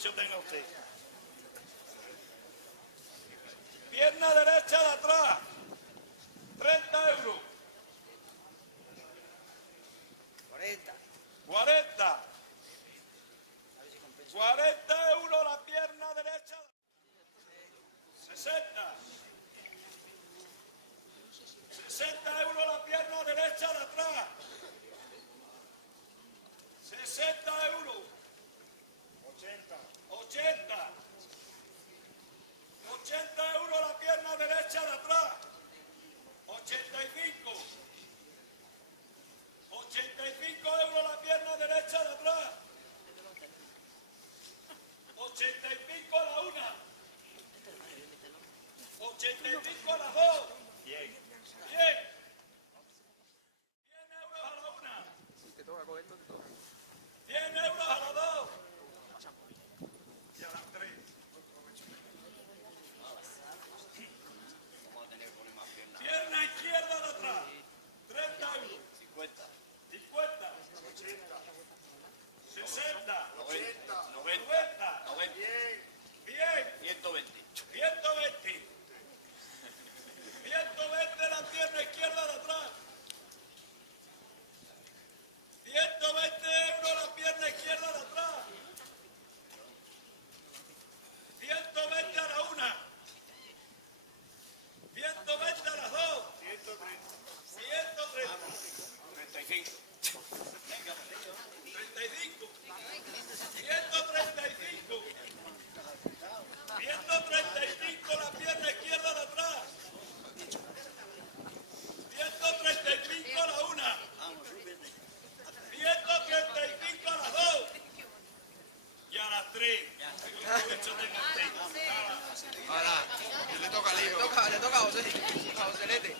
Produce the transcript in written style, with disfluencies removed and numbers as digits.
provecho tenga usted. Pierna derecha de atrás, 30 euros. 40. 40. 40 euros la pierna derecha. 60. 60 euros la pierna derecha de atrás. 60 euros. 80. 80. 80 euros la pierna derecha de atrás. 85. 85 euros la pierna derecha de atrás. 85 a la una. 85 a las dos. Bien. 100 euros a la una. 100 euros a las dos. Y a las tres. Pierna izquierda de atrás. 30 euros. 50. 50. 60. 90. 90. 90. 100. 120. 120. 120 la pierna izquierda de atrás. 120 euros la pierna izquierda de atrás. 120 a la una. 120 a las dos. 130. 35. 35. 135. 135 la pierna izquierda de atrás. 135 a la una. 135 a las dos. Y a las tres. Ahora, le toca al hijo. Le toca a José. A Joselete.